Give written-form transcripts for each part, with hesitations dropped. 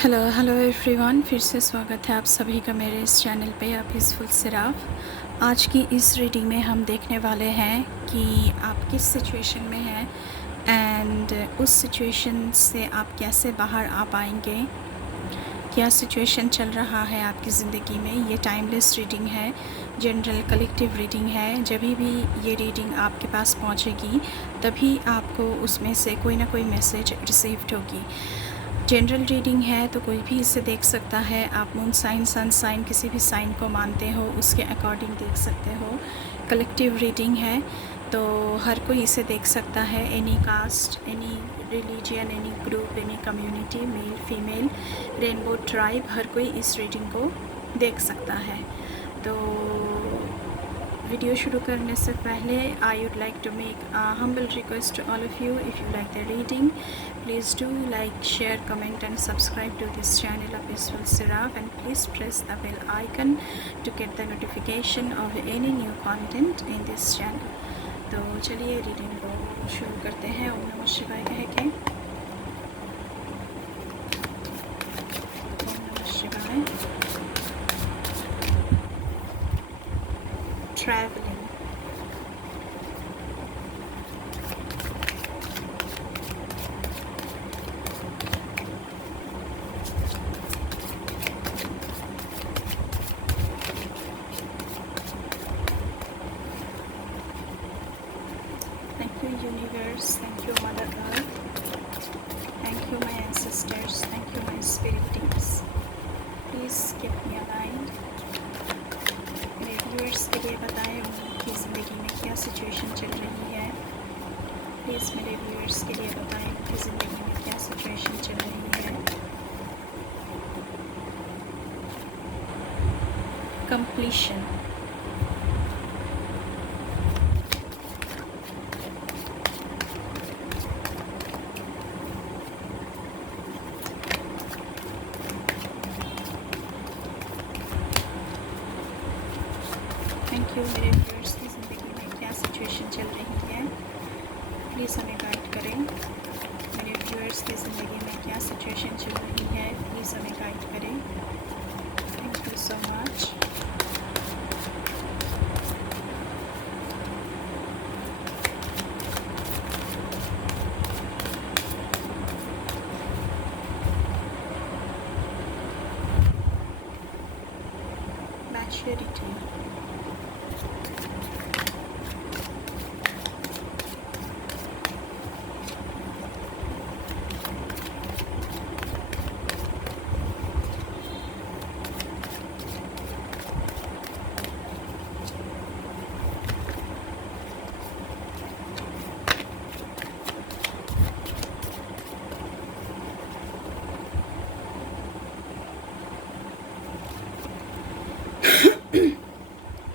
Hello everyone, फिर से स्वागत है आप सभी का मेरे इस चैनल पे आप पीसफुल सिराफ। आज की इस रीडिंग में हम देखने वाले हैं कि आप किस सिचुएशन में हैं एंड उस सिचुएशन से आप कैसे बाहर आ पाएंगे। क्या सिचुएशन चल रहा है आपकी ज़िंदगी में। ये टाइमलेस रीडिंग है, जनरल कलेक्टिव रीडिंग है। जब भी ये रीडिंग आपके पास पहुंचेगी तभी आपको उसमें से कोई ना कोई मैसेज रिसीव्ड होगी। जनरल रीडिंग है तो कोई भी इसे देख सकता है। आप मून साइन, सन साइन, किसी भी साइन को मानते हो उसके अकॉर्डिंग देख सकते हो। कलेक्टिव रीडिंग है तो हर कोई इसे देख सकता है। Any caste, any religion, any group, any community, male female, rainbow tribe, हर कोई इस रीडिंग को देख सकता है। तो वीडियो शुरू करने से पहले I would like to make humble request to all of you. If you like the reading, please do like, share, comment and subscribe to this channel of Peaceful Seraph, and please press the bell icon to get the notification of any new content in this channel. तो चलिए reading को शुरू करते हैं। ओम नमः शिवाय कह के। ओम नमः शिवाय। Traveling. Thank you universe, thank you Mother Earth, thank you my ancestors, thank you my spirit teams. Please keep me aligned. मेरे व्यूअर्स के लिए बताएं उनकी ज़िंदगी में क्या सिचुएशन चल रही है। प्लीज़ मेरे व्यूअर्स के लिए बताएं उनकी ज़िंदगी में क्या सिचुएशन चल रही है। कंप्लीशन। थैंक यू मेरे व्यूअर्स की ज़िंदगी में क्या सिचुएशन चल रही है। प्लीज़ हमें गाइड करें। मेरे व्यूअर्स की ज़िंदगी में क्या सिचुएशन चल रही है, प्लीज़ हमें गाइड करें। Thank you so much. Maturity.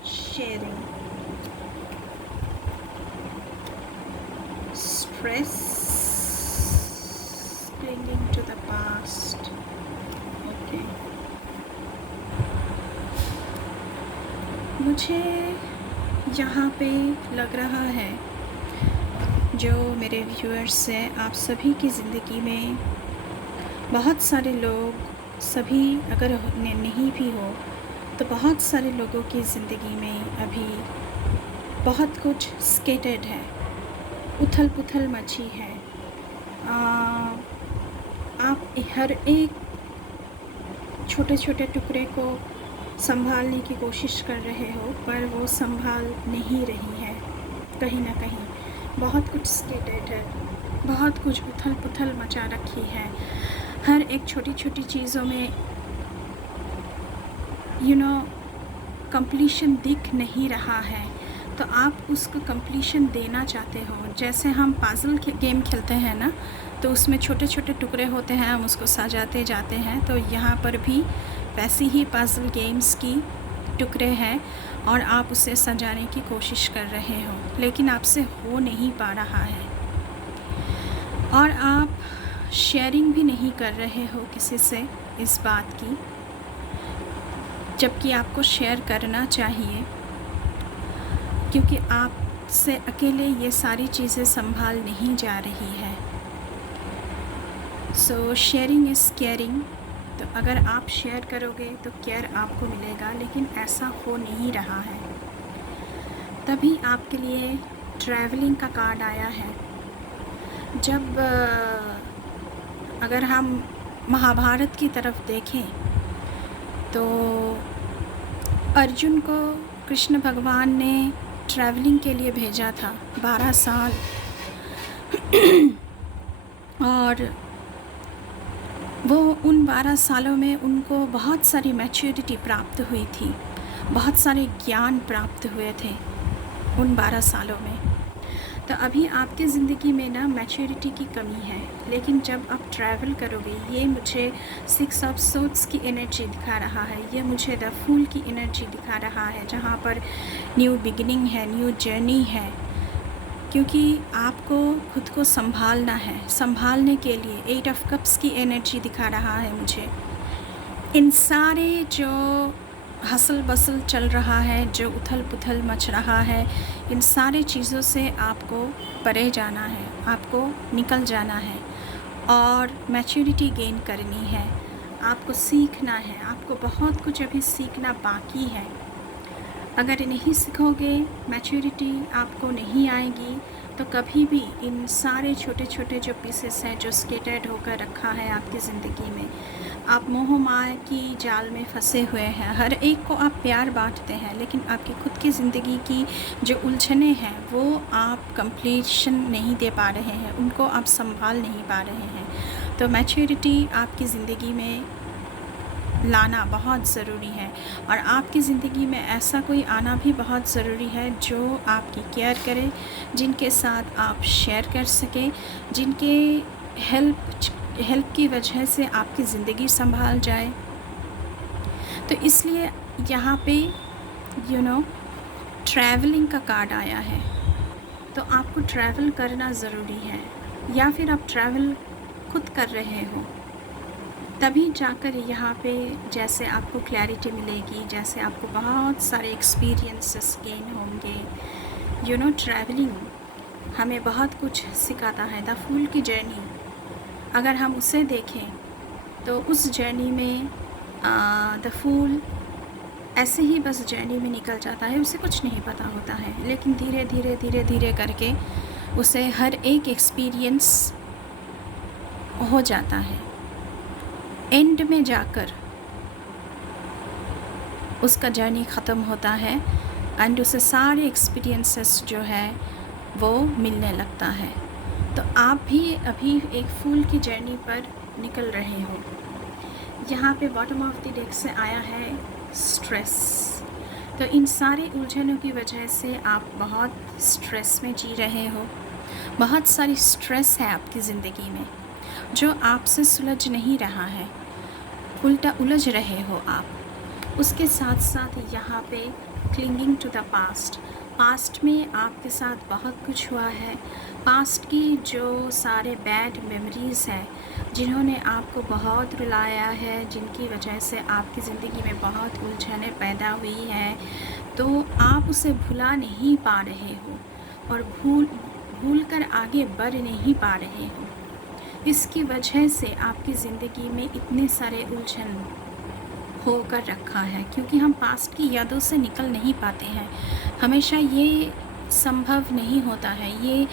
Sharing. Stress. Clinging to the past. Okay, मुझे यहाँ पे लग रहा है जो मेरे व्यूअर्स हैं आप सभी की ज़िंदगी में बहुत सारे लोग, सभी अगर नहीं भी हो तो बहुत सारे लोगों की ज़िंदगी में अभी बहुत कुछ स्केटर्ड है, उथल पुथल मची है। आप हर एक छोटे छोटे टुकड़े को संभालने की कोशिश कर रहे हो पर वो संभाल नहीं रही है। कहीं ना कहीं बहुत कुछ स्केटर्ड है, बहुत कुछ उथल पुथल मचा रखी है। हर एक छोटी छोटी चीज़ों में कंप्लीशन दिख नहीं रहा है तो आप उसको कंप्लीशन देना चाहते हो। जैसे हम पज़ल गेम खेलते हैं ना, तो उसमें छोटे छोटे टुकड़े होते हैं, हम उसको सजाते जाते हैं। तो यहाँ पर भी वैसी ही पज़ल गेम्स की टुकड़े हैं और आप उसे सजाने की कोशिश कर रहे हो लेकिन आपसे हो नहीं पा रहा है। और आप शेयरिंग भी नहीं कर रहे हो किसी से इस बात की, जबकि आपको शेयर करना चाहिए क्योंकि आपसे अकेले ये सारी चीज़ें संभाल नहीं जा रही है। सो शेयरिंग इज़ केयरिंग। तो अगर आप शेयर करोगे तो केयर आपको मिलेगा, लेकिन ऐसा हो नहीं रहा है। तभी आपके लिए ट्रैवलिंग का कार्ड आया है। जब अगर हम महाभारत की तरफ देखें तो अर्जुन को कृष्ण भगवान ने ट्रैवलिंग के लिए भेजा था 12 साल और वो उन 12 सालों में उनको बहुत सारी मैच्योरिटी प्राप्त हुई थी, बहुत सारे ज्ञान प्राप्त हुए थे उन 12 सालों में। तो अभी आपकी ज़िंदगी में ना मैच्योरिटी की कमी है, लेकिन जब आप ट्रैवल करोगे, ये मुझे 6 ऑफ सोर्ड्स की एनर्जी दिखा रहा है, ये मुझे द फूल की एनर्जी दिखा रहा है, जहाँ पर न्यू बिगिनिंग है, न्यू जर्नी है। क्योंकि आपको खुद को संभालना है। संभालने के लिए 8 ऑफ कप्स की एनर्जी दिखा रहा है मुझे। इन सारे जो हसल बसल चल रहा है, जो उथल पुथल मच रहा है, इन सारे चीज़ों से आपको परे जाना है, आपको निकल जाना है और मैच्योरिटी गेन करनी है। आपको सीखना है, आपको बहुत कुछ अभी सीखना बाकी है। अगर नहीं सीखोगे, मैच्योरिटी आपको नहीं आएगी, तो कभी भी इन सारे छोटे छोटे जो पीसेस हैं जो स्केटर्ड होकर रखा है आपकी ज़िंदगी में, आप मोह माया की जाल में फंसे हुए हैं। हर एक को आप प्यार बांटते हैं, लेकिन आपकी खुद की ज़िंदगी की जो उलझने हैं वो आप कंप्लीशन नहीं दे पा रहे हैं, उनको आप संभाल नहीं पा रहे हैं। तो मैच्योरिटी आपकी ज़िंदगी में लाना बहुत ज़रूरी है, और आपकी ज़िंदगी में ऐसा कोई आना भी बहुत ज़रूरी है जो आपकी केयर करे, जिनके साथ आप शेयर कर सकें, जिनके हेल्प की वजह से आपकी ज़िंदगी संभाल जाए। तो इसलिए यहाँ पे ट्रैवलिंग का कार्ड आया है। तो आपको ट्रैवल करना ज़रूरी है, या फिर आप ट्रैवल खुद कर रहे हो, तभी जाकर यहाँ पे जैसे आपको क्लैरिटी मिलेगी, जैसे आपको बहुत सारे एक्सपीरियंसेस गेन होंगे। ट्रैवलिंग हमें बहुत कुछ सिखाता है। द फूल की जर्नी, अगर हम उसे देखें तो उस जर्नी में द फूल ऐसे ही बस जर्नी में निकल जाता है, उसे कुछ नहीं पता होता है, लेकिन धीरे धीरे धीरे धीरे करके उसे हर एक एक्सपीरियंस हो जाता है। एंड में जाकर उसका जर्नी ख़त्म होता है एंड उसे सारे एक्सपीरियंसेस जो है वो मिलने लगता है। तो आप भी अभी एक फूल की जर्नी पर निकल रहे हो। यहाँ पे बॉटम ऑफ द डेक से आया है स्ट्रेस। तो इन सारे उलझनों की वजह से आप बहुत स्ट्रेस में जी रहे हो। बहुत सारी स्ट्रेस है आपकी ज़िंदगी में जो आपसे सुलझ नहीं रहा है, उल्टा उलझ रहे हो आप। उसके साथ साथ यहाँ पे क्लिंगिंग टू द पास्ट में आपके साथ बहुत कुछ हुआ है। पास्ट की जो सारे बैड मेमोरीज़ हैं जिन्होंने आपको बहुत रुलाया है, जिनकी वजह से आपकी ज़िंदगी में बहुत उलझनें पैदा हुई हैं, तो आप उसे भुला नहीं पा रहे हो और भूल कर आगे बढ़ नहीं पा रहे हो। इसकी वजह से आपकी ज़िंदगी में इतने सारे उलझन होकर रखा है, क्योंकि हम पास्ट की यादों से निकल नहीं पाते हैं। हमेशा ये संभव नहीं होता है, ये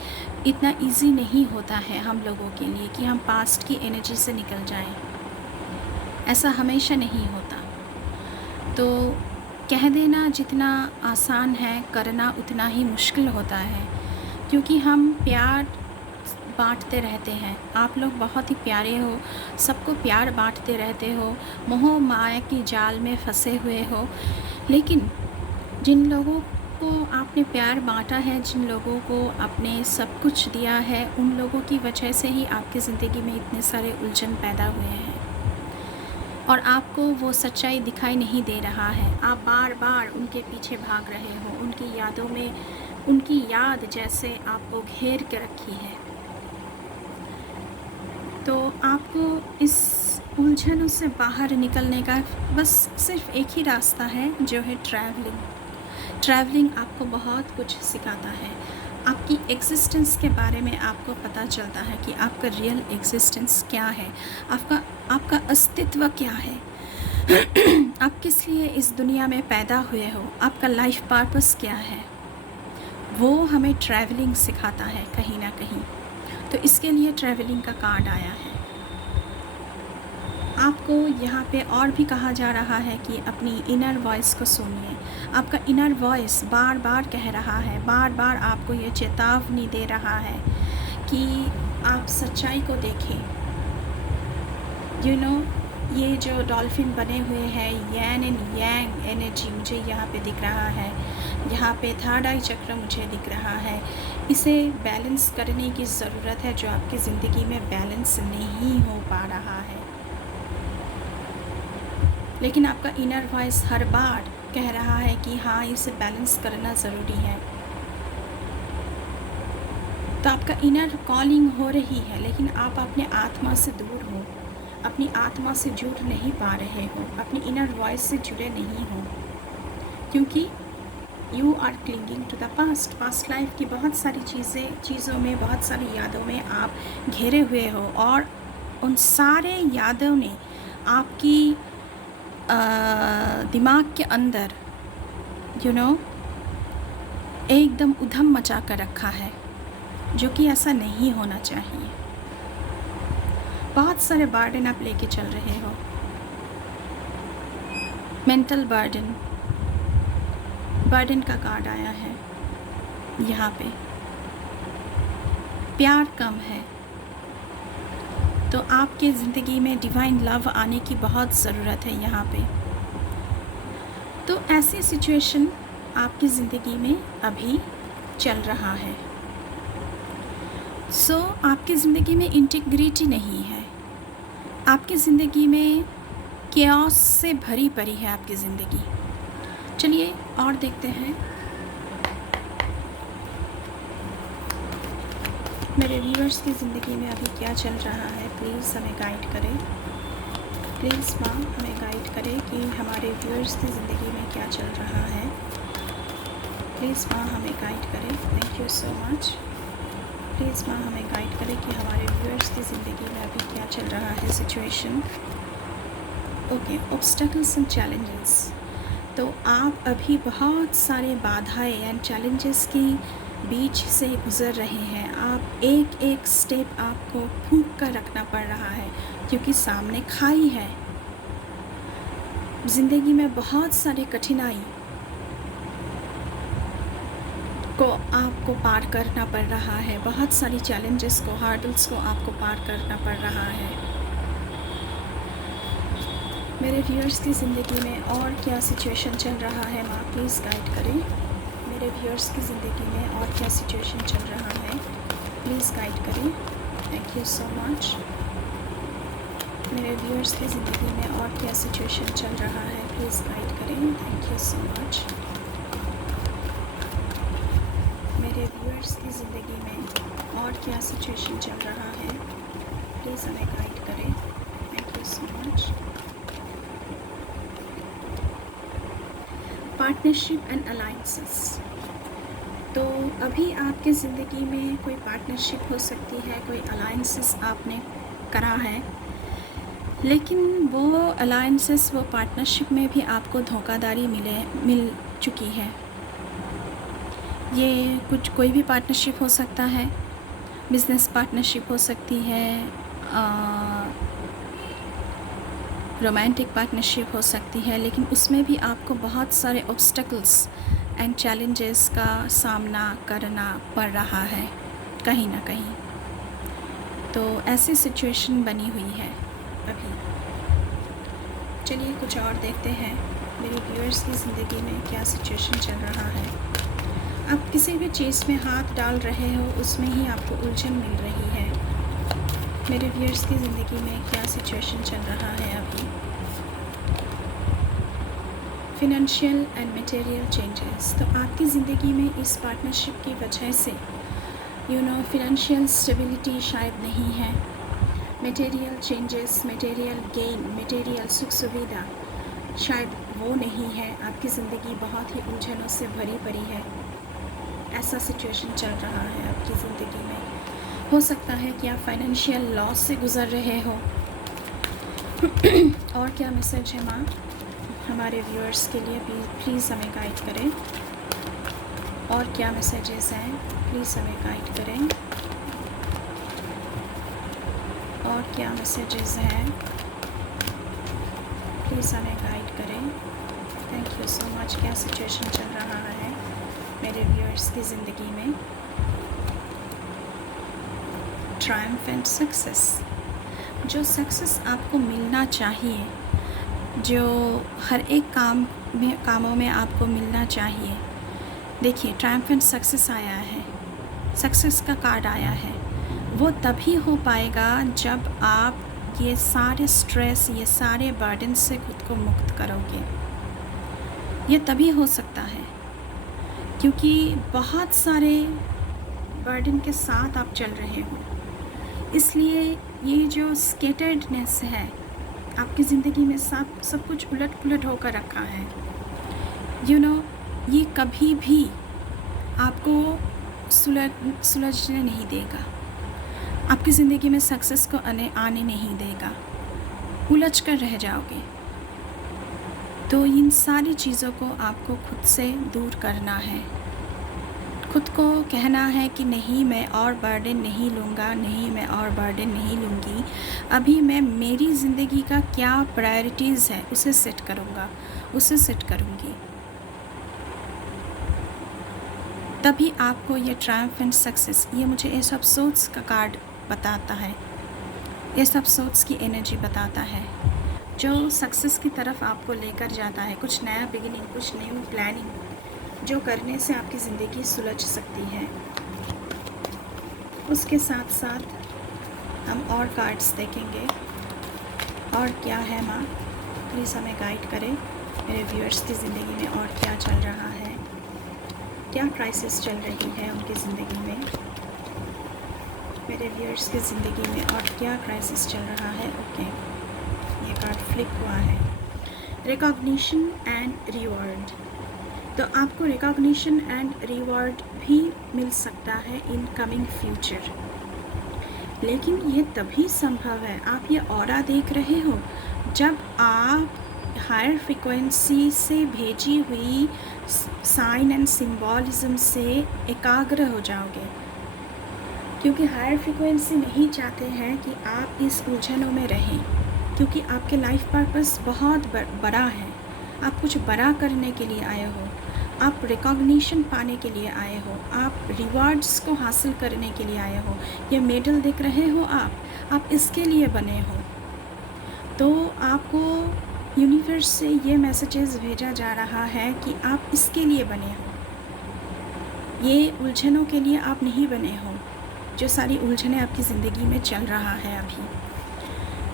इतना इजी नहीं होता है हम लोगों के लिए कि हम पास्ट की एनर्जी से निकल जाएं। ऐसा हमेशा नहीं होता। तो कह देना जितना आसान है, करना उतना ही मुश्किल होता है, क्योंकि हम प्यार बांटते रहते हैं। आप लोग बहुत ही प्यारे हो, सबको प्यार बांटते रहते हो, मोह माया की जाल में फंसे हुए हो, लेकिन जिन लोगों को आपने प्यार बांटा है, जिन लोगों को आपने सब कुछ दिया है, उन लोगों की वजह से ही आपकी ज़िंदगी में इतने सारे उलझन पैदा हुए हैं और आपको वो सच्चाई दिखाई नहीं दे रहा है। आप बार बार उनके पीछे भाग रहे हो, उनकी यादों में, उनकी याद जैसे आपको घेर के रखी है। तो आपको इस उलझनों से बाहर निकलने का बस सिर्फ एक ही रास्ता है, जो है ट्रैवलिंग। ट्रैवलिंग आपको बहुत कुछ सिखाता है। आपकी एग्जिस्टेंस के बारे में आपको पता चलता है कि आपका रियल एग्जिस्टेंस क्या है, आपका आपका अस्तित्व क्या है। आप किस लिए इस दुनिया में पैदा हुए हो, आपका लाइफ पर्पस क्या है, वो हमें ट्रैवलिंग सिखाता है कहीं ना कहीं। तो इसके लिए ट्रैवलिंग का कार्ड आया है। आपको यहाँ पे और भी कहा जा रहा है कि अपनी इनर वॉइस को सुनिए। आपका इनर वॉइस बार बार कह रहा है, बार बार आपको ये चेतावनी दे रहा है कि आप सच्चाई को देखें। ये जो डॉल्फिन बने हुए हैं, यैन एंड यांग एनर्जी मुझे यहाँ पे दिख रहा है। यहाँ पे थर्ड आई चक्र मुझे दिख रहा है। इसे बैलेंस करने की ज़रूरत है, जो आपकी ज़िंदगी में बैलेंस नहीं हो पा रहा है। लेकिन आपका इनर वॉइस हर बार कह रहा है कि हाँ, इसे बैलेंस करना ज़रूरी है। तो आपका इनर कॉलिंग हो रही है, लेकिन आप अपने आत्मा से दूर हो, अपनी आत्मा से जुड़ नहीं पा रहे हो, अपनी इनर वॉइस से जुड़े नहीं हो, क्योंकि you are clinging to the past life की बहुत सारी चीज़ों में, बहुत सारी यादों में आप घिरे हुए हो, और उन सारे यादों ने आपकी दिमाग के अंदर एकदम उधम मचा कर रखा है, जो कि ऐसा नहीं होना चाहिए। बहुत सारे बर्डन आप लेके चल रहे हो, मेंटल बर्डन का कार्ड आया है यहाँ पे। प्यार कम है, तो आपके ज़िंदगी में डिवाइन लव आने की बहुत ज़रूरत है यहाँ पे। तो ऐसी सिचुएशन आपकी ज़िंदगी में अभी चल रहा है। आपकी ज़िंदगी में इंटीग्रिटी नहीं है, आपकी ज़िंदगी में केओस से भरी पड़ी है आपकी ज़िंदगी। चलिए और देखते हैं मेरे व्यूअर्स की ज़िंदगी में अभी क्या चल रहा है। प्लीज़ हमें गाइड करें, प्लीज़ माँ हमें गाइड करें कि हमारे व्यूअर्स की ज़िंदगी में क्या चल रहा है। प्लीज़ माँ हमें गाइड करें। Thank you so much. Please माँ हमें गाइड करें कि हमारे व्यूअर्स की ज़िंदगी में अभी क्या चल रहा है situation. Okay, obstacles and challenges. तो आप अभी बहुत सारे बाधाएं एंड चैलेंजेस की बीच से गुज़र रहे हैं। आप एक एक स्टेप आपको फूंक कर रखना पड़ रहा है, क्योंकि सामने खाई है। ज़िंदगी में बहुत सारी कठिनाई को आपको पार करना पड़ रहा है, बहुत सारी चैलेंजेस को, हार्डल्स को आपको पार करना पड़ रहा है। मेरे व्यूअर्स की ज़िंदगी में और क्या सिचुएशन चल रहा है माँ, प्लीज़ गाइड करें। मेरे व्यूअर्स की ज़िंदगी में और क्या सिचुएशन चल रहा है, प्लीज़ गाइड करें। Thank you so much. मेरे व्यूअर्स की ज़िंदगी में और क्या सिचुएशन चल रहा है, प्लीज़ गाइड करें। Thank you so much. मेरे व्यूअर्स की ज़िंदगी में और क्या सिचुएशन चल रहा है, प्लीज़ हमें गाइड करें। Thank you so much. Partnership and alliances. तो अभी आपकी ज़िंदगी में कोई पार्टनरशिप हो सकती है, कोई अलाइंसेस आपने करा है, लेकिन वो अलाइंसेस, वो पार्टनरशिप में भी आपको धोखाधड़ी मिल चुकी है। ये कोई भी पार्टनरशिप हो सकता है, बिज़नेस पार्टनरशिप हो सकती है, रोमांटिक पार्टनरशिप हो सकती है, लेकिन उसमें भी आपको बहुत सारे ऑब्स्टेकल्स एंड चैलेंजेस का सामना करना पड़ रहा है कहीं ना कहीं। तो ऐसी सिचुएशन बनी हुई है अभी। चलिए कुछ और देखते हैं मेरे व्यूअर्स की ज़िंदगी में क्या सिचुएशन चल रहा है। आप किसी भी चीज़ में हाथ डाल रहे हो, उसमें ही आपको उलझन मिल रही है। मेरे व्यूअर्स की ज़िंदगी में क्या सिचुएशन चल रहा है अभी। Financial and material changes. तो आपकी ज़िंदगी में इस पार्टनरशिप की वजह से फिनेंशियल स्टेबिलिटी शायद नहीं है, material changes, material gain, material सुख सुविधा शायद वो नहीं है। आपकी ज़िंदगी बहुत ही उलझनों से भरी पड़ी है। ऐसा सिचुएशन चल रहा है आपकी ज़िंदगी में। हो सकता है कि आप फाइनेंशियल लॉस से गुज़र रहे हो। और क्या मैसेज है माँ हमारे व्यूअर्स के लिए? प्लीज़ हमें गाइड करें। और क्या मैसेजेस हैं, प्लीज़ हमें गाइड करें। और क्या मैसेजेस हैं, प्लीज़ हमें गाइड करें। Thank you so much. क्या सिचुएशन चल रहा है मेरे व्यूअर्स की ज़िंदगी में? Triumph and success. जो सक्सेस आपको मिलना चाहिए, जो हर एक कामों में आपको मिलना चाहिए। देखिए, ट्रायम्फ एंड सक्सेस आया है, सक्सेस का कार्ड आया है। वो तभी हो पाएगा जब आप ये सारे स्ट्रेस, ये सारे बर्डन से खुद को मुक्त करोगे। ये तभी हो सकता है क्योंकि बहुत सारे बर्डन के साथ आप चल रहे हो। इसलिए ये जो स्केटर्डनेस है आपकी ज़िंदगी में, सब कुछ उलट पुलट होकर रखा है। ये कभी भी आपको सुलझने नहीं देगा, आपकी ज़िंदगी में सक्सेस को आने नहीं देगा, उलझ कर रह जाओगे। तो इन सारी चीज़ों को आपको खुद से दूर करना है। खुद को कहना है कि नहीं, मैं और बर्डन नहीं लूँगा, नहीं मैं और बर्डन नहीं लूँगी। अभी मैं मेरी ज़िंदगी का क्या प्रायोरिटीज़ है उसे सेट करूँगा, उसे सेट करूँगी। तभी आपको ये ट्रायम्फ एंड सक्सेस, ये मुझे एस ऑफ सोर्ड्स का कार्ड बताता है, एस ऑफ सोर्ड्स की एनर्जी बताता है, जो सक्सेस की तरफ आपको लेकर जाता है। कुछ नया बिगिनिंग, कुछ न्यू प्लानिंग जो करने से आपकी ज़िंदगी सुलझ सकती है। उसके साथ साथ हम और कार्ड्स देखेंगे। और क्या है माँ, प्लीज़ हमें गाइड करें। मेरे व्यूअर्स की ज़िंदगी में और क्या चल रहा है, क्या क्राइसिस चल रही है उनकी ज़िंदगी में, मेरे व्यूअर्स की ज़िंदगी में और क्या क्राइसिस चल रहा है। ओके, ये कार्ड फ्लिप हुआ है, रिकॉग्निशन एंड रिवॉर्ड। तो आपको रिकॉग्निशन एंड रिवॉर्ड भी मिल सकता है इन कमिंग फ्यूचर, लेकिन ये तभी संभव है, आप ये ऑरा देख रहे हो, जब आप हायर फ्रिक्वेंसी से भेजी हुई साइन एंड सिंबॉलिज्म से एकाग्र हो जाओगे। क्योंकि हायर फ्रिक्वेंसी नहीं चाहते हैं कि आप इस उलझनों में रहें, क्योंकि आपके लाइफ पर्पस बहुत बड़ा है। आप कुछ बड़ा करने के लिए आए हो, आप रिकॉग्निशन पाने के लिए आए हो, आप रिवार्ड्स को हासिल करने के लिए आए हो। ये मेडल देख रहे हो आप इसके लिए बने हो। तो आपको यूनिवर्स से ये मैसेजेस भेजा जा रहा है कि आप इसके लिए बने हो, ये उलझनों के लिए आप नहीं बने हो, जो सारी उलझनें आपकी ज़िंदगी में चल रहा है अभी।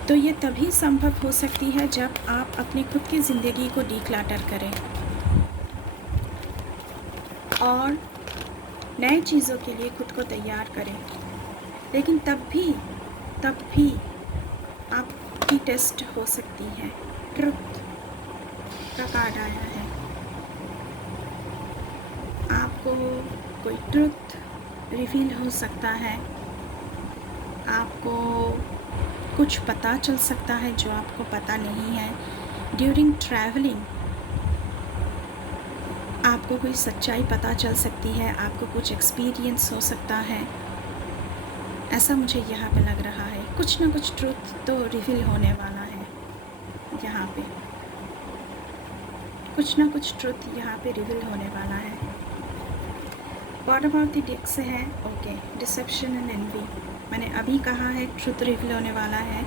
तो ये तभी संभव हो सकती है जब आप अपनी खुद की ज़िंदगी को डिक्लटर करें और नए चीज़ों के लिए खुद को तैयार करें। लेकिन तब भी आपकी टेस्ट हो सकती है। ट्रुथ का कार्ड आया है, आपको कोई ट्रुथ रिवील हो सकता है, आपको कुछ पता चल सकता है जो आपको पता नहीं है। ड्यूरिंग ट्रैवलिंग आपको कोई सच्चाई पता चल सकती है, आपको कुछ एक्सपीरियंस हो सकता है, ऐसा मुझे यहाँ पे लग रहा है। कुछ ना कुछ ट्रुथ तो रिवील होने वाला है यहाँ पे, कुछ ना कुछ ट्रुथ यहाँ पे रिवील होने वाला है। बॉटम ऑफ द डेक से है ओके, डिसेप्शन एंड एनवी। मैंने अभी कहा है ट्रुथ रिवील होने वाला है।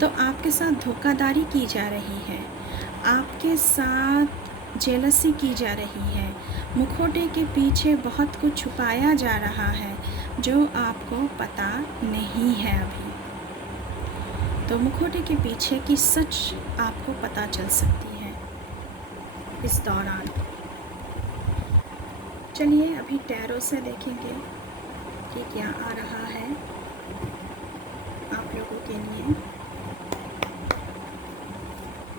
तो आपके साथ धोखाधड़ी की जा रही है, आपके साथ जेलसी की जा रही है, मुखौटे के पीछे बहुत कुछ छुपाया जा रहा है जो आपको पता नहीं है अभी। तो मुखौटे के पीछे की सच आपको पता चल सकती है इस दौरान। चलिए अभी टैरो से देखेंगे कि क्या आ रहा है आप लोगों के लिए।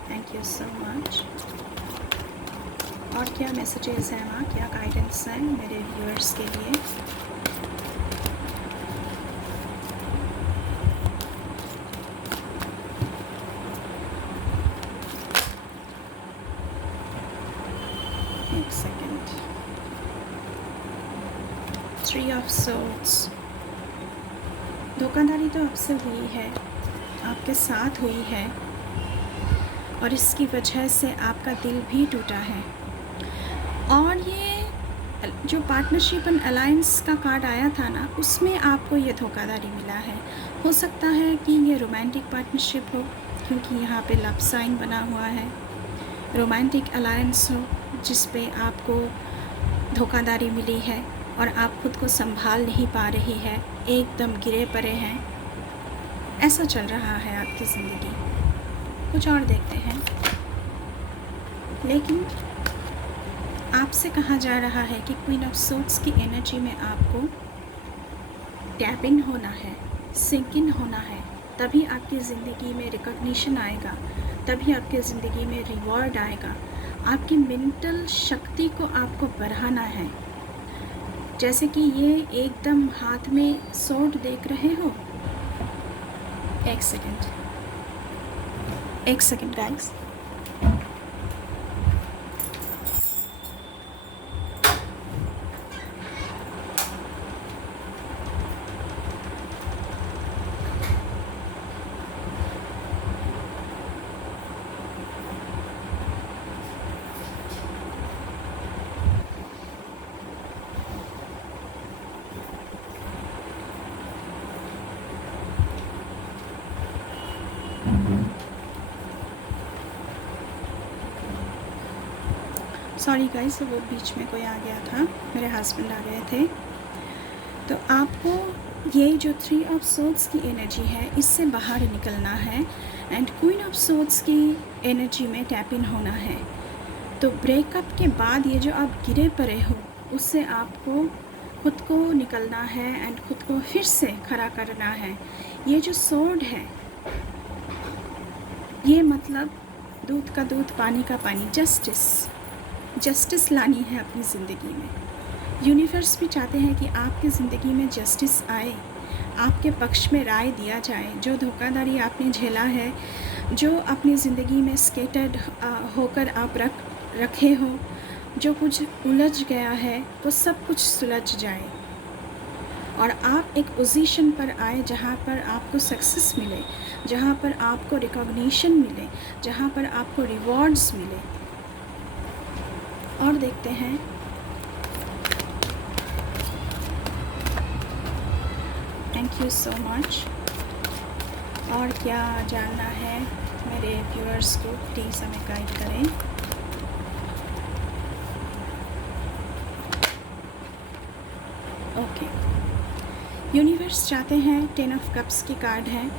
Thank you so much. और क्या मैसेजेस हैं वहाँ, क्या गाइडेंस हैं मेरे व्यूअर्स के लिए। एक सेकेंड। 3 of swords. धोखाधड़ी तो आपसे हुई है, आपके साथ हुई है, और इसकी वजह से आपका दिल भी टूटा है। और ये जो पार्टनरशिप एंड अलायंस का कार्ड आया था ना, उसमें आपको ये धोखाधड़ी मिला है। हो सकता है कि ये रोमांटिक पार्टनरशिप हो, क्योंकि यहाँ पे लव साइन बना हुआ है। रोमांटिक अलायंस हो जिस पे आपको धोखाधड़ी मिली है और आप खुद को संभाल नहीं पा रही है, एकदम गिरे पड़े हैं, ऐसा चल रहा है आपकी ज़िंदगी। कुछ और देखते हैं। लेकिन आपसे कहा जा रहा है कि क्वीन ऑफ सोर्ड्स की एनर्जी में आपको टैप इन होना है, सिंक इन होना है, तभी आपकी ज़िंदगी में रिकॉग्निशन आएगा, तभी आपकी ज़िंदगी में रिवॉर्ड आएगा। आपकी मेंटल शक्ति को आपको बढ़ाना है। जैसे कि ये एकदम हाथ में सोर्ड देख रहे हो। एक सेकेंड गाइस। सॉरी गाइस, वो बीच में कोई आ गया था, मेरे हस्बैंड आ गए थे। तो आपको ये जो 3 ऑफ सोर्ड्स की एनर्जी है, इससे बाहर निकलना है एंड क्वीन ऑफ सोर्ड्स की एनर्जी में टैप इन होना है। तो ब्रेकअप के बाद ये जो आप गिरे पड़े हो, उससे आपको खुद को निकलना है एंड खुद को फिर से खड़ा करना है। ये जो सोर्ड है, ये मतलब दूध का दूध, पानी का पानी, जस्टिस लानी है अपनी ज़िंदगी में। यूनिवर्स भी चाहते हैं कि आपकी ज़िंदगी में जस्टिस आए, आपके पक्ष में राय दिया जाए। जो धोखाधड़ी आपने झेला है, जो अपनी ज़िंदगी में स्केटर्ड होकर आप रखे हो, जो कुछ उलझ गया है, वो सब कुछ सुलझ जाए और आप एक पोजीशन पर आए जहाँ पर आपको सक्सेस मिले, जहाँ पर आपको रिकॉग्निशन मिले, जहाँ पर आपको रिवॉर्ड्स मिले। और देखते हैं। Thank you so much. और क्या जानना है मेरे व्यूअर्स को, प्लीज़ हमें गाइड करें। ओके, यूनिवर्स चाहते हैं, 10 ऑफ कप्स की कार्ड है।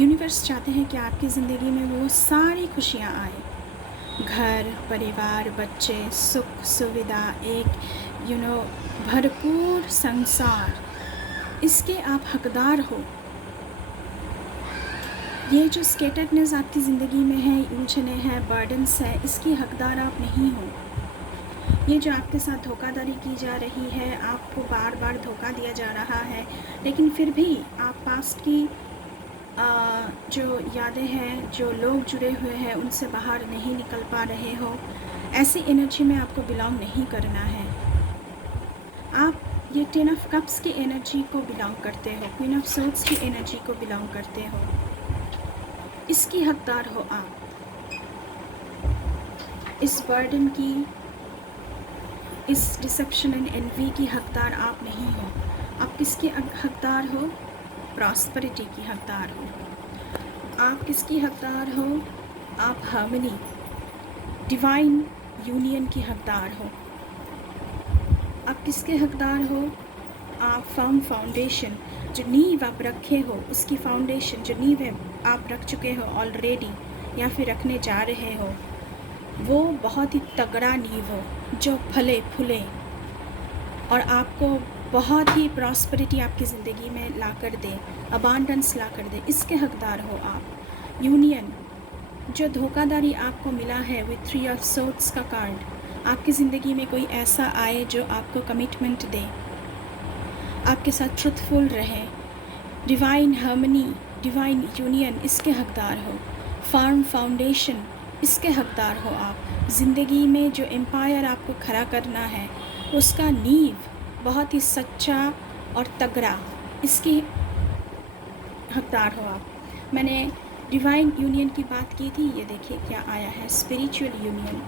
यूनिवर्स चाहते हैं कि आपकी ज़िंदगी में वो सारी खुशियाँ आए, घर, परिवार, बच्चे, सुख सुविधा, एक भरपूर संसार, इसके आप हकदार हो। ये जो स्केटर्डनेस आपकी ज़िंदगी में है, उलझने हैं, बर्डन्स है, इसकी हकदार आप नहीं हो। ये जो आपके साथ धोखाधड़ी की जा रही है, आपको बार बार धोखा दिया जा रहा है, लेकिन फिर भी आप पास्ट की जो यादें हैं, जो लोग जुड़े हुए हैं, उनसे बाहर नहीं निकल पा रहे हो। ऐसी एनर्जी में आपको बिलोंग नहीं करना है। आप ये 10 ऑफ कप्स की एनर्जी को बिलोंग करते हो, क्वीन ऑफ सोर्ड्स की एनर्जी को बिलोंग करते हो। इसकी हकदार हो आप। इस बर्डन की, इस डिसेप्शन एंड एनवी की हकदार आप नहीं हो। आप किसके हकदार हो? प्रॉस्पेरिटी की हकदार हो। आप किसकी हकदार हो? आप हार्मनी, डिवाइन यूनियन की हकदार हो। आप किसके हकदार हो? आप फर्म फाउंडेशन, जो नींव आप रखे हो, उसकी फाउंडेशन, जो नींव आप रख चुके हो ऑलरेडी या फिर रखने जा रहे हो, वो बहुत ही तगड़ा नींव हो, जो फले फूले और आपको बहुत ही प्रॉस्पेरिटी आपकी ज़िंदगी में ला कर दे, अबांडेंस ला कर दे। इसके हकदार हो आप। यूनियन, जो धोखाधड़ी आपको मिला है विथ 3 ऑफ सोर्ड्स का कार्ड, आपकी ज़िंदगी में कोई ऐसा आए जो आपको कमिटमेंट दे, आपके साथ ट्रुथफुल रहे, डिवाइन हार्मनी, डिवाइन यूनियन इसके हकदार हो, फार्म फाउंडेशन इसके हकदार हो आप। ज़िंदगी में जो एम्पायर आपको खड़ा करना है उसका नींव बहुत ही सच्चा और तगड़ा, इसकी हकदार हो आप। मैंने डिवाइन यूनियन की बात की थी, ये देखिए क्या आया है, स्पिरिचुअल यूनियन।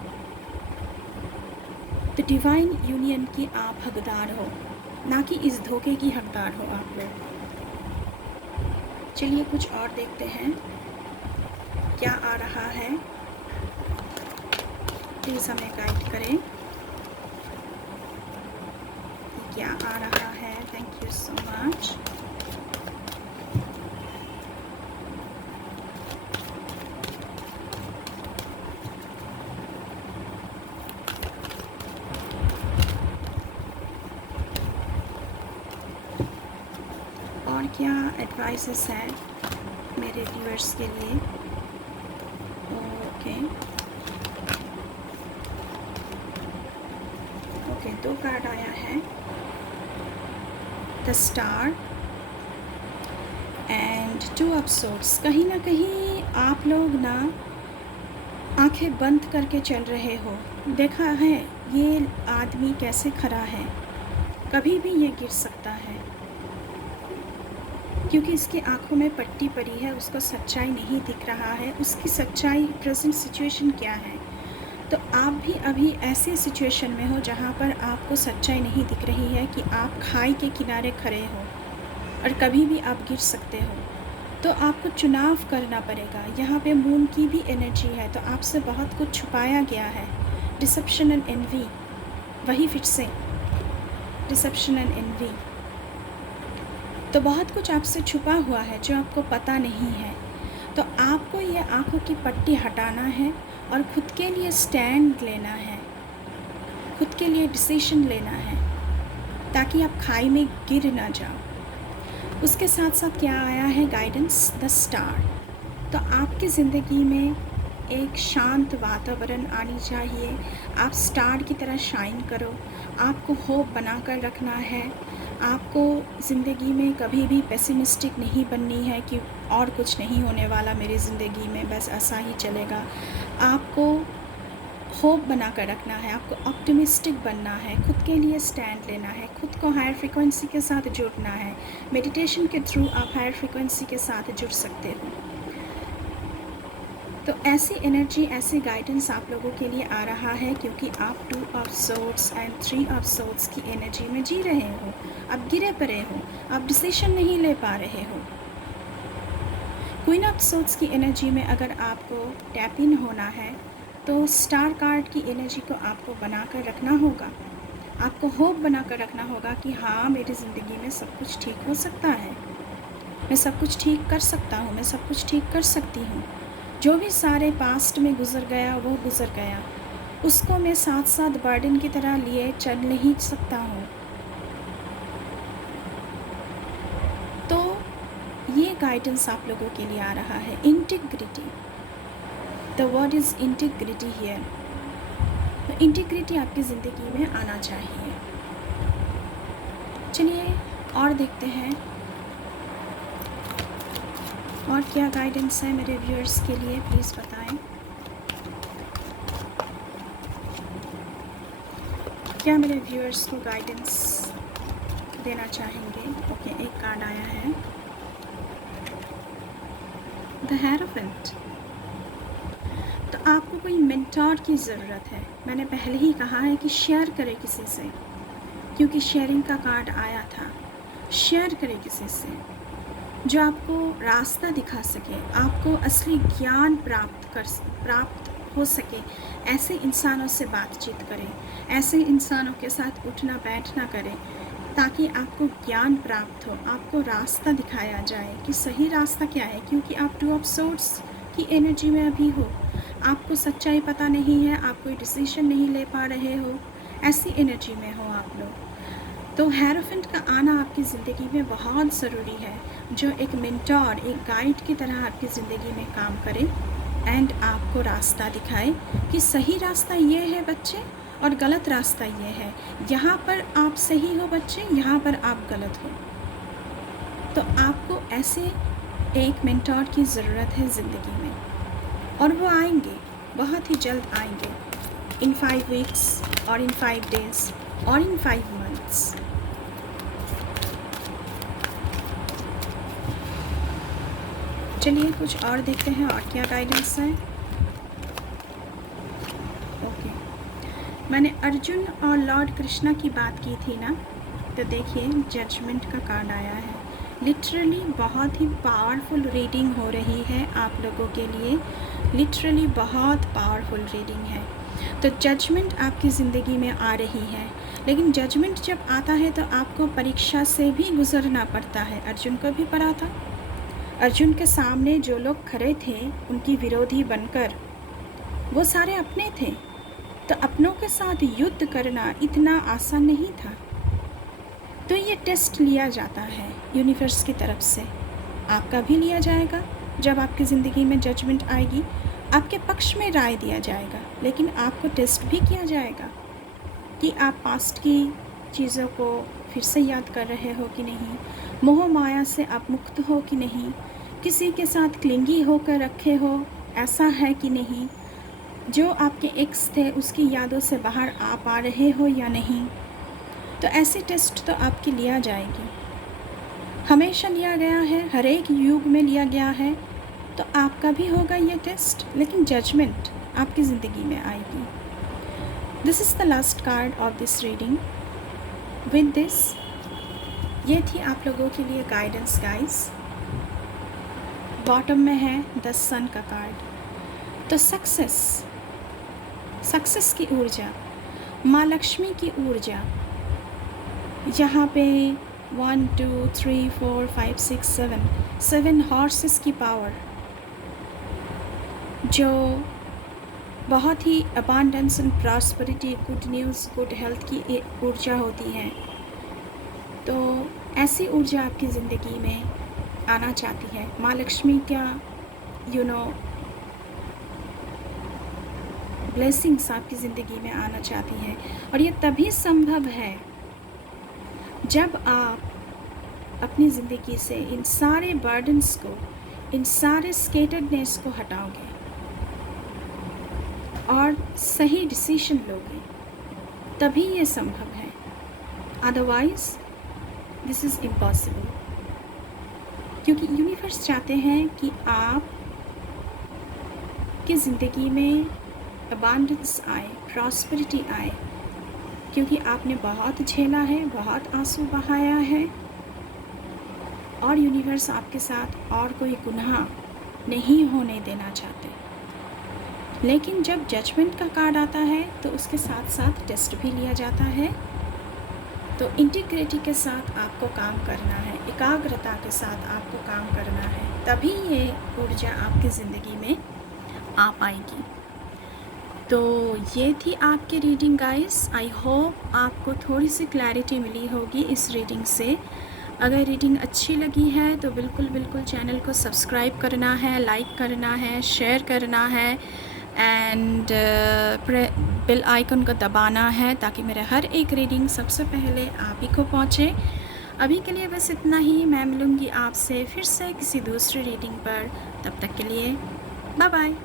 तो डिवाइन यूनियन की आप हकदार हो, ना कि इस धोखे की हकदार हो आप लोग। चलिए कुछ और देखते हैं क्या आ रहा है, प्लीज़ हमें गाइड करें क्या आ रहा है। Thank you so much. और क्या एडवाइसेस है मेरे व्यूअर्स के लिए। ओके, 2 कार्ड आया है, the star and 2 of swords. कहीं ना कहीं आप लोग ना आंखें बंद करके चल रहे हो। देखा है ये आदमी कैसे खड़ा है, कभी भी ये गिर सकता है, क्योंकि इसकी आंखों में पट्टी पड़ी है, उसको सच्चाई नहीं दिख रहा है। उसकी सच्चाई प्रेजेंट सिचुएशन क्या है। तो आप भी अभी ऐसे सिचुएशन में हो जहाँ पर आपको सच्चाई नहीं दिख रही है कि आप खाई के किनारे खड़े हो और कभी भी आप गिर सकते हो। तो आपको चुनाव करना पड़ेगा। यहाँ पे मून की भी एनर्जी है, तो आपसे बहुत कुछ छुपाया गया है। डिसेप्शन एंड एनवी, वही फिर से डिसेप्शन एंड एनवी। तो बहुत कुछ आपसे छुपा हुआ है जो आपको पता नहीं है। तो आपको ये आंखों की पट्टी हटाना है और खुद के लिए स्टैंड लेना है, खुद के लिए डिसीजन लेना है, ताकि आप खाई में गिर ना जाओ। उसके साथ साथ क्या आया है, गाइडेंस, द स्टार। तो आपकी ज़िंदगी में एक शांत वातावरण आनी चाहिए। आप स्टार की तरह शाइन करो। आपको होप बना कर रखना है। आपको ज़िंदगी में कभी भी पेसिमिस्टिक नहीं बननी है कि और कुछ नहीं होने वाला मेरी ज़िंदगी में, बस ऐसा ही चलेगा। आपको होप बना कर रखना है, आपको ऑप्टिमिस्टिक बनना है, खुद के लिए स्टैंड लेना है, खुद को हायर फ्रिक्वेंसी के साथ जुड़ना है। मेडिटेशन के थ्रू आप हायर फ्रिक्वेंसी के साथ जुड़ सकते हो। तो ऐसी एनर्जी, ऐसी गाइडेंस आप लोगों के लिए आ रहा है, क्योंकि आप 2 of swords and 3 of swords की एनर्जी में जी रहे हो। आप गिरे पड़े हो, आप डिसीजन नहीं ले पा रहे हो। क्वीन ऑफ सोर्ड्स की एनर्जी में अगर आपको टैप इन होना है तो स्टार कार्ड की एनर्जी को आपको बना कर रखना होगा। आपको होप बना कर रखना होगा कि हाँ, मेरी ज़िंदगी में सब कुछ ठीक हो सकता है, मैं सब कुछ ठीक कर सकता हूँ, मैं सब कुछ ठीक कर सकती हूँ। जो भी सारे पास्ट में गुज़र गया वो गुज़र गया, उसको मैं साथ साथ बर्डन की तरह लिए चल नहीं सकता हूँ। तो ये गाइडेंस आप लोगों के लिए आ रहा है। Integrity, the word is integrity here. तो इंटीग्रिटी आपकी ज़िंदगी में आना चाहिए। चलिए और देखते हैं और क्या गाइडेंस है मेरे व्यूअर्स के लिए, प्लीज़ बताएं। क्या मेरे व्यूअर्स को गाइडेंस देना चाहेंगे। ओके, एक कार्ड आया है, द हेरोफेंट। तो आपको कोई मेंटोर की ज़रूरत है। मैंने पहले ही कहा है कि शेयर करें किसी से, क्योंकि शेयरिंग का कार्ड आया था। शेयर करें किसी से जो आपको रास्ता दिखा सके, आपको असली ज्ञान प्राप्त हो सके। ऐसे इंसानों से बातचीत करें, ऐसे इंसानों के साथ उठना बैठना करें, ताकि आपको ज्ञान प्राप्त हो, आपको रास्ता दिखाया जाए कि सही रास्ता क्या है। क्योंकि आप 2 ऑफ सोर्ड्स की एनर्जी में अभी हो, आपको सच्चाई पता नहीं है, आप कोई डिसीजन नहीं ले पा रहे हो, ऐसी एनर्जी में हो आप लोग। तो हेरोफेंट का आना आपकी ज़िंदगी में बहुत ज़रूरी है, जो एक मेंटोर, एक गाइड की तरह आपकी ज़िंदगी में काम करे एंड आपको रास्ता दिखाए कि सही रास्ता ये है बच्चे, और गलत रास्ता ये है, यहाँ पर आप सही हो बच्चे, यहाँ पर आप गलत हो। तो आपको ऐसे एक मेंटोर की ज़रूरत है ज़िंदगी में, और वो आएंगे, बहुत ही जल्द आएंगे, इन 5 वीक्स और इन 5 डेज़ और इन 5 मंथ्स। चलिए कुछ और देखते हैं और क्या गाइडेंस है। ओके, मैंने अर्जुन और लॉर्ड कृष्णा की बात की थी ना, तो देखिए जजमेंट का कार्ड आया है। लिटरली बहुत ही पावरफुल रीडिंग हो रही है आप लोगों के लिए, लिटरली बहुत पावरफुल रीडिंग है। तो जजमेंट आपकी ज़िंदगी में आ रही है, लेकिन जजमेंट जब आता है तो आपको परीक्षा से भी गुजरना पड़ता है। अर्जुन को भी पड़ा था। अर्जुन के सामने जो लोग खड़े थे उनकी विरोधी बनकर, वो सारे अपने थे, तो अपनों के साथ युद्ध करना इतना आसान नहीं था। तो ये टेस्ट लिया जाता है यूनिवर्स की तरफ से, आपका भी लिया जाएगा। जब आपकी ज़िंदगी में जजमेंट आएगी, आपके पक्ष में राय दिया जाएगा, लेकिन आपको टेस्ट भी किया जाएगा कि आप पास्ट की चीज़ों को फिर से याद कर रहे हो कि नहीं, मोह माया से आप मुक्त हो कि नहीं, किसी के साथ क्लिंगी होकर रखे हो, ऐसा है कि नहीं, जो आपके एक्स थे उसकी यादों से बाहर आ पा रहे हो या नहीं। तो ऐसी टेस्ट तो आपकी लिया जाएगी, हमेशा लिया गया है, हर एक युग में लिया गया है, तो आपका भी होगा ये टेस्ट, लेकिन जजमेंट आपकी ज़िंदगी में आएगी। This is the last card of this reading. With this, ये थी आप लोगों के लिए गाइडेंस गाइस। बॉटम में है द सन का कार्ड। तो सक्सेस की ऊर्जा, माँ लक्ष्मी की ऊर्जा, यहाँ पे 1 2 3 4 5 6 7 हॉर्सेस की पावर, जो बहुत ही abundance and prosperity, good news, good health की ऊर्जा होती है। तो ऐसी ऊर्जा आपकी ज़िंदगी में आना चाहती है। माँ लक्ष्मी का ब्लेसिंग्स आपकी ज़िंदगी में आना चाहती है, और ये तभी संभव है जब आप अपनी ज़िंदगी से इन सारे बर्डन्स को, इन सारे स्केटर्डनेस को हटाओगे और सही डिसीजन लोगे, तभी ये संभव है। अदरवाइज दिस इज़ इम्पॉसिबल, क्योंकि यूनिवर्स चाहते हैं कि आप की ज़िंदगी में अबांडेंस आए, प्रॉस्पेरिटी आए, क्योंकि आपने बहुत झेला है, बहुत आंसू बहाया है, और यूनिवर्स आपके साथ और कोई गुनाह नहीं होने देना चाहते। लेकिन जब जजमेंट का कार्ड आता है तो उसके साथ साथ टेस्ट भी लिया जाता है। तो इंटीग्रिटी के साथ आपको काम करना है, एकाग्रता के साथ आपको काम करना है, तभी ये ऊर्जा आपकी ज़िंदगी में आ पाएगी। तो ये थी आपकी रीडिंग गाइस। आई होप आपको थोड़ी सी क्लैरिटी मिली होगी इस रीडिंग से। अगर रीडिंग अच्छी लगी है तो बिल्कुल चैनल को सब्सक्राइब करना है, लाइक करना है, शेयर करना है, एंड बेल आइकन को दबाना है, ताकि मेरा हर एक रीडिंग सबसे पहले आप ही को पहुँचे। अभी के लिए बस इतना ही। मैं मिलूँगी आपसे फिर से किसी दूसरी रीडिंग पर। तब तक के लिए बाय बाय।